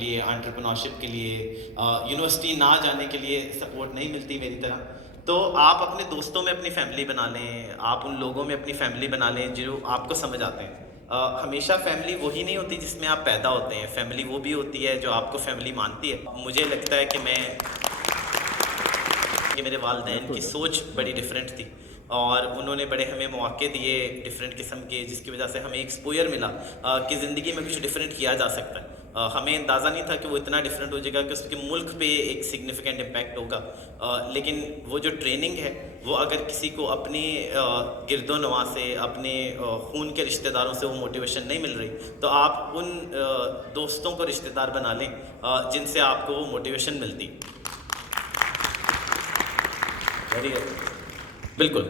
لیے انٹرپرنورشپ کے لیے یونیورسٹی نہ جانے کے لیے سپورٹ نہیں ملتی میری طرح. تو آپ اپنے دوستوں میں اپنی فیملی بنا لیں، آپ ان لوگوں میں اپنی فیملی بنا لیں جو آپ کو سمجھ آتے ہیں. ہمیشہ فیملی وہی نہیں ہوتی جس میں آپ پیدا ہوتے ہیں، فیملی وہ بھی ہوتی ہے جو آپ کو فیملی مانتی ہے. مجھے لگتا ہے کہ میرے والدین کی سوچ بڑی ڈیفرنٹ تھی اور انہوں نے بڑے ہمیں مواقع دیے ڈفرینٹ قسم کے، جس کی وجہ سے ہمیں ایکسپوئر ملا کہ زندگی میں کچھ ڈفرینٹ کیا جا سکتا ہے. ہمیں اندازہ نہیں تھا کہ وہ اتنا ڈفرینٹ ہو جائے گا کہ اس کے ملک پہ ایک سگنیفیکنٹ امپیکٹ ہوگا. لیکن وہ جو ٹریننگ ہے وہ اگر کسی کو اپنی گرد و نواح سے، اپنے خون کے رشتہ داروں سے وہ موٹیویشن نہیں مل رہی، تو آپ ان دوستوں کو رشتہ دار بنا لیں جن سے آپ کو وہ موٹیویشن ملتی. بالکل.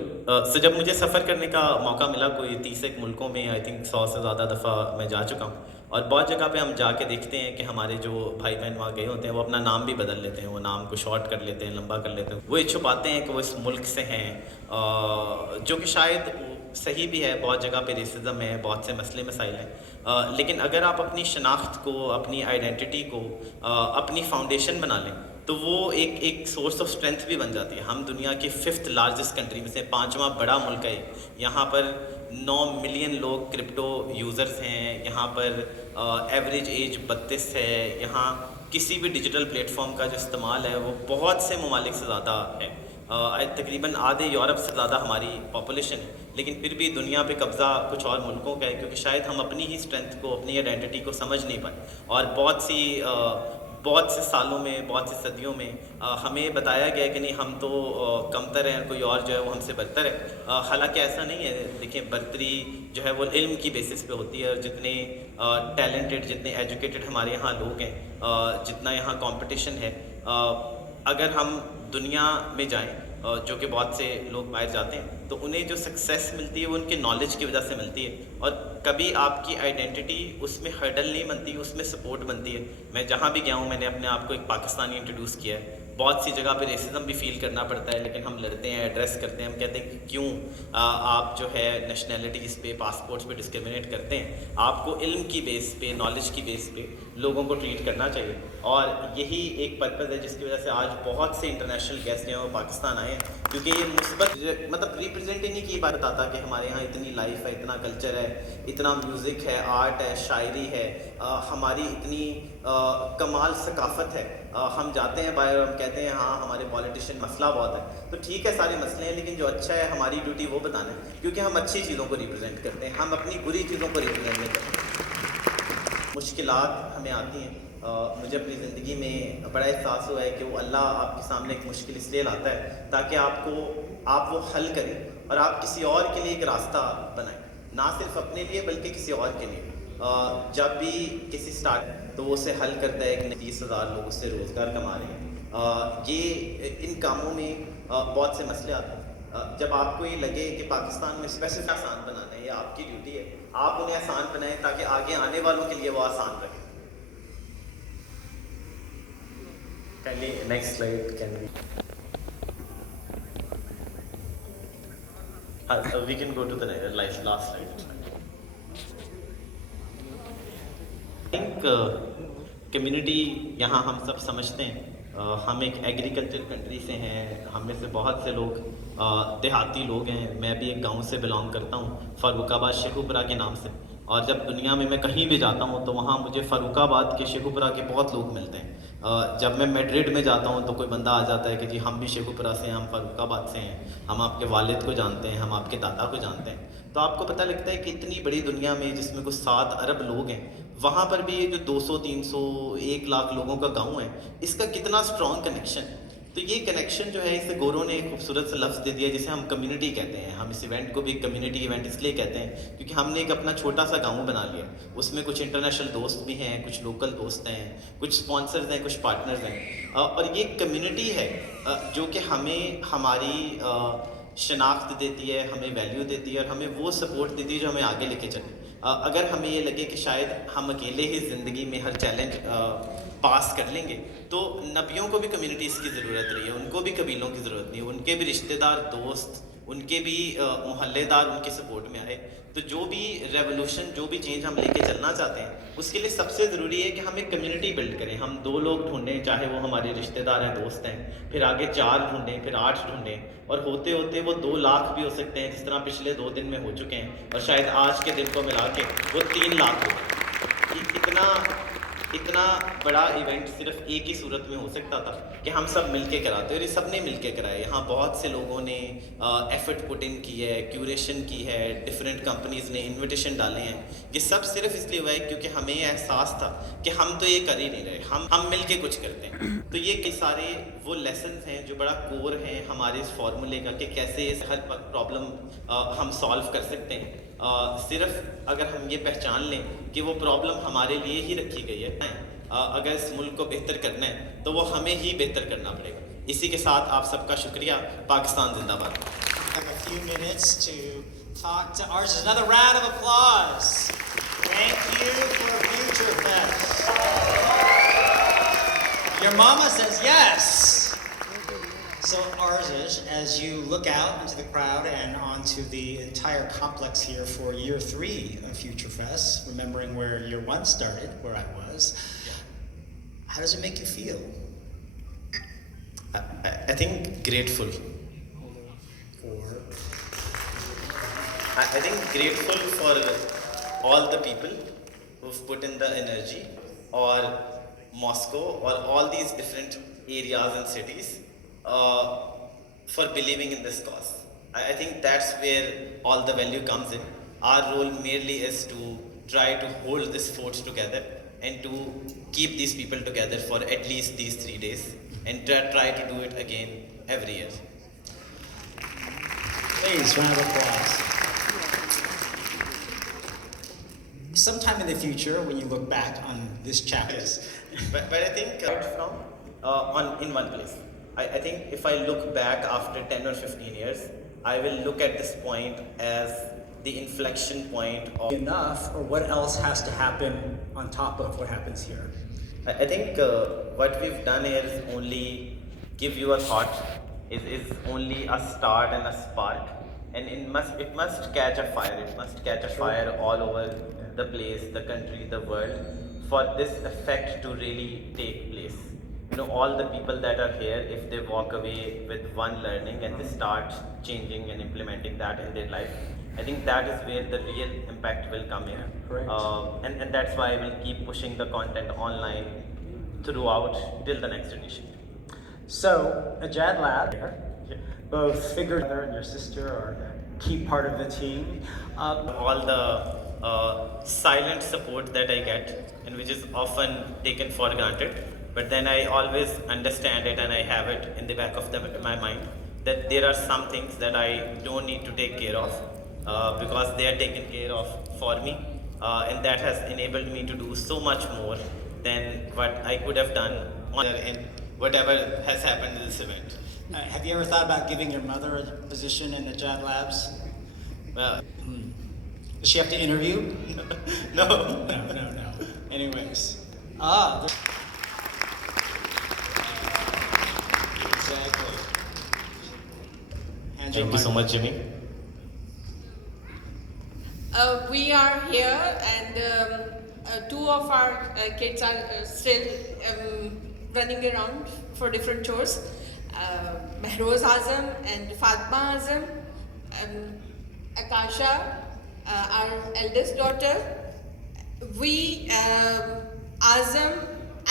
سو جب مجھے سفر کرنے کا موقع ملا، کوئی 30 ملکوں میں آئی تھنک 100 سے زیادہ دفعہ میں جا چکا ہوں، اور بہت جگہ پہ ہم جا کے دیکھتے ہیں کہ ہمارے جو بھائی بہن وہاں گئے ہوتے ہیں وہ اپنا نام بھی بدل لیتے ہیں، وہ نام کو شارٹ کر لیتے ہیں، لمبا کر لیتے ہیں، وہ یہ چھپاتے ہیں کہ وہ اس ملک سے ہیں، جو کہ شاید صحیح بھی ہے. بہت جگہ پہ ریسزم ہے، بہت سے مسئلے مسائل ہیں، لیکن اگر آپ اپنی شناخت کو، اپنی آئیڈینٹی کو اپنی فاؤنڈیشن بنا لیں تو وہ ایک سورس آف اسٹرینتھ بھی بن جاتی ہے. ہم دنیا کی 5th لارجسٹ کنٹری میں سے 5واں بڑا ملک ہے. یہاں پر 9 ملین لوگ کرپٹو یوزرز ہیں، یہاں پر ایوریج ایج 32 ہے، یہاں کسی بھی ڈیجیٹل پلیٹ فارم کا جو استعمال ہے وہ بہت سے ممالک سے زیادہ ہے. تقریباً آدھے یورپ سے زیادہ ہماری پاپولیشن ہے، لیکن پھر بھی دنیا پہ قبضہ کچھ اور ملکوں کا ہے، کیونکہ شاید ہم اپنی ہی اسٹرینتھ کو، اپنی آئیڈینٹی کو سمجھ نہیں پائے. اور بہت سے سالوں میں، بہت سی صدیوں میں ہمیں بتایا گیا کہ نہیں، ہم تو کمتر ہیں، کوئی اور جو ہے وہ ہم سے برتر ہے. حالانکہ ایسا نہیں ہے. دیکھیں، برتری جو ہے وہ علم کی بیسس پہ ہوتی ہے، اور جتنے ٹیلنٹڈ، جتنے ایجوکیٹڈ ہمارے یہاں لوگ ہیں، جتنا یہاں کمپٹیشن ہے، اگر ہم دنیا میں جائیں جو کہ بہت سے لوگ باہر جاتے ہیں تو انہیں جو سکسیس ملتی ہے وہ ان کے نالج کی وجہ سے ملتی ہے. اور کبھی آپ کی آئیڈینٹی اس میں ہرڈل نہیں بنتی، اس میں سپورٹ بنتی ہے. میں جہاں بھی گیا ہوں میں نے اپنے آپ کو ایک پاکستانی انٹروڈیوس کیا ہے. بہت سی جگہ پہ ریسزم بھی فیل کرنا پڑتا ہے، لیکن ہم لڑتے ہیں، ایڈریس کرتے ہیں. ہم کہتے ہیں کہ کیوں آپ جو ہے نیشنلٹیز پہ، پاسپورٹس پہ ڈسکرمنیٹ کرتے ہیں. آپ کو علم کی بیس پہ، نالج کی بیس پہ لوگوں کو ٹریٹ کرنا چاہیے. اور یہی ایک پرپز ہے جس کی وجہ سے آج بہت سے انٹرنیشنل گیسٹ ہیں وہ پاکستان آئے ہیں، کیونکہ یہ مثبت مطلب ریپرزینٹ ہی نہیں کی بات بتاتا کہ ہمارے یہاں اتنی لائف ہے، اتنا کلچر ہے، اتنا میوزک ہے، آرٹ ہے، شاعری ہے، ہماری اتنی کمال ثقافت ہے. ہم جاتے ہیں باہر، ہم کہتے ہیں ہاں ہمارے پولیٹیشین مسئلہ بہت ہے، تو ٹھیک ہے سارے مسئلے ہیں، لیکن جو اچھا ہے ہماری ڈیوٹی وہ بتانا ہے، کیونکہ ہم اچھی چیزوں کو ریپرزینٹ کرتے ہیں، ہم اپنی بری چیزوں کو ریپرزینٹ نہیں کرتے. مشکلات ہمیں آتی ہیں. مجھے اپنی زندگی میں بڑا احساس ہوا ہے کہ وہ اللہ آپ کے سامنے ایک مشکل اس لیے لاتا ہے تاکہ آپ وہ حل کریں اور آپ کسی اور کے لیے ایک راستہ بنائیں، نہ صرف اپنے لیے بلکہ کسی اور کے لیے. جب بھی کسی سٹارٹ تو وہ اسے حل کرتا ہے کہ 30,000 لوگ اس سے روزگار کما رہے ہیں. ان کاموں میں بہت سے مسئلے آتے ہیں. جب آپ کو یہ لگے کہ پاکستان میں اسپیسیفک آسان بنانا ہے، یہ آپ کی ڈیوٹی ہے، آپ انہیں آسان بنائیں تاکہ آگے آنے والوں کے لیے وہ آسان رہے. Next slide can be. We can go to the last slide. Think community یہاں ہم سب سمجھتے ہیں. ہم ایک ایگریکلچر کنٹری سے ہیں، ہم میں سے بہت سے لوگ دیہاتی لوگ ہیں. میں بھی ایک گاؤں سے بلانگ کرتا ہوں، فاروق آباد شیخوپورہ کے نام سے. اور جب دنیا میں کہیں بھی جاتا ہوں تو وہاں مجھے فاروق آباد کے، شیخوپورہ کے بہت لوگ ملتے ہیں. جب میں میڈرڈ میں جاتا ہوں تو کوئی بندہ آ جاتا ہے کہ جی ہم بھی شیخوپورہ سے ہیں، ہم فاروق آباد سے ہیں، ہم آپ کے والد کو جانتے ہیں، ہم آپ کے دادا کو جانتے ہیں. تو آپ کو پتہ لگتا ہے کہ اتنی بڑی دنیا میں جس میں کچھ 7 ارب لوگ ہیں، وہاں پر بھی یہ جو 200 300 1 لاکھ لوگوں کا گاؤں ہے، اس کا کتنا اسٹرانگ کنیکشن. تو یہ کنیکشن جو ہے، اسے گوروں نے ایک خوبصورت سا لفظ دے دیا جسے ہم کمیونٹی کہتے ہیں. ہم اس ایونٹ کو بھی کمیونٹی ایونٹ اس لیے کہتے ہیں کیونکہ ہم نے ایک اپنا چھوٹا سا گاؤں بنا لیا. اس میں کچھ انٹرنیشنل دوست بھی ہیں، کچھ لوکل دوست ہیں، کچھ سپانسرز ہیں، کچھ پارٹنرز ہیں. اور یہ کمیونٹی ہے جو کہ ہمیں ہماری شناخت دیتی ہے، ہمیں ویلیو دیتی ہے، اور ہمیں وہ سپورٹ دیتی ہے جو ہمیں آگے لے کے چلے. اگر ہمیں یہ لگے کہ شاید ہم اکیلے ہی زندگی میں ہر چیلنج پاس کر لیں گے، تو نبیوں کو بھی کمیونٹیز کی ضرورت رہی ہے، ان کو بھی قبیلوں کی ضرورت نہیں ہے، ان کے بھی رشتہ دار، دوست، ان کے بھی محلے دار ان کے سپورٹ میں آئے. تو جو بھی ریولوشن، جو بھی چینج ہم لے کے چلنا چاہتے ہیں، اس کے لیے سب سے ضروری ہے کہ ہم ایک کمیونٹی بلڈ کریں. ہم 2 لوگ ڈھونڈیں، چاہے وہ ہمارے رشتہ دار ہیں، دوست ہیں، پھر آگے 4 ڈھونڈیں، پھر 8 ڈھونڈیں، اور ہوتے ہوتے وہ 2 لاکھ بھی ہو سکتے ہیں، جس طرح پچھلے 2 دن میں ہو چکے ہیں، اور شاید آج کے دن کو ملا کے وہ 3 لاکھ ہو. اتنا بڑا ایونٹ صرف ایک ہی صورت میں ہو سکتا تھا کہ ہم سب مل کے کراتے، اور یہ سب نے مل کے کرائے. یہاں بہت سے لوگوں نے ایفرٹ پٹ ان کی ہے، کیوریشن کی ہے، ڈفرینٹ کمپنیز نے انویٹیشن ڈالے ہیں. یہ سب صرف اس لیے ہوا ہے کیونکہ ہمیں یہ احساس تھا کہ ہم تو یہ کر ہی نہیں رہے، ہم مل کے کچھ کرتے ہیں. تو یہ کئی سارے وہ لیسنز ہیں جو بڑا کور ہیں ہمارے اس فارمولے کا، کہ کیسے اس ہر پرابلم ہم سالو کر سکتے ہیں. صرف اگر ہم یہ پہچان لیں کہ وہ پرابلم ہمارے لیے ہی رکھی گئی ہے، اگر اس ملک کو بہتر کرنا ہے تو وہ ہمیں ہی بہتر کرنا پڑے گا. اسی کے ساتھ آپ سب کا شکریہ. پاکستان زندہ باد. Have a few minutes to talk to Arj. Another round of applause. Thank you for Future Fest. Your mama says yes. So Arzish, as you look out into the crowd and onto the entire complex here for year 3 of Future Fest, remembering where year 1 started, where I was, how does it make you feel? I think grateful. I think grateful for all the people who've put in the energy, or Moscow, or all these different areas and cities, for believing in this cause. I think that's where all the value comes in. Our role merely is to try to hold this force together and to keep these people together for at least these 3 days, and try to do it again every year. Please, round of applause. Sometime in the future, when you look back on this chapter. Yes. But I think from in one place. I think if I look back after 10 or 15 years, I will look at this point as the inflection point of Enough, or what else has to happen on top of what happens here? I think what we've done here is only give you a thought, is only a start and a spark, and it must catch a fire. It must catch a fire all over the place, the country, the world, for this effect to really take place. You know, all the people that are here, if they walk away with one learning and they start changing and implementing that in their life, I think that is where the real impact will come in. Correct. And that's why I will keep pushing the content online throughout till the next edition. So, Ajad Lab, both Figure and your sister are a key part of the team. All the silent support that I get, and which is often taken for granted, but then I always understand it and I have it in the back of my mind that there are some things that I don't need to take care of, because they are taken care of for me, and that has enabled me to do so much more than what I could have done in whatever has happened in this event. Have you ever thought about giving your mother a position in the Ajad Labs? Does she have to interview? No. No. Anyways. Exactly. Thank you so much, Jimmy. We are here, and 2 of our kids are still running around for different chores. Mehroz Azam and Fatma Azam, Akasha, our eldest daughter. We, Azam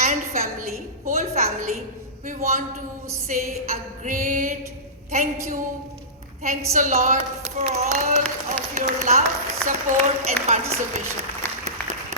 and family, whole family, we want to say a great thank you. Thanks a lot for all of your love, support and participation.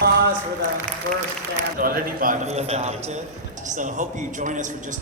Applause for the first family Already part of the family. adopted. So I hope you join us for just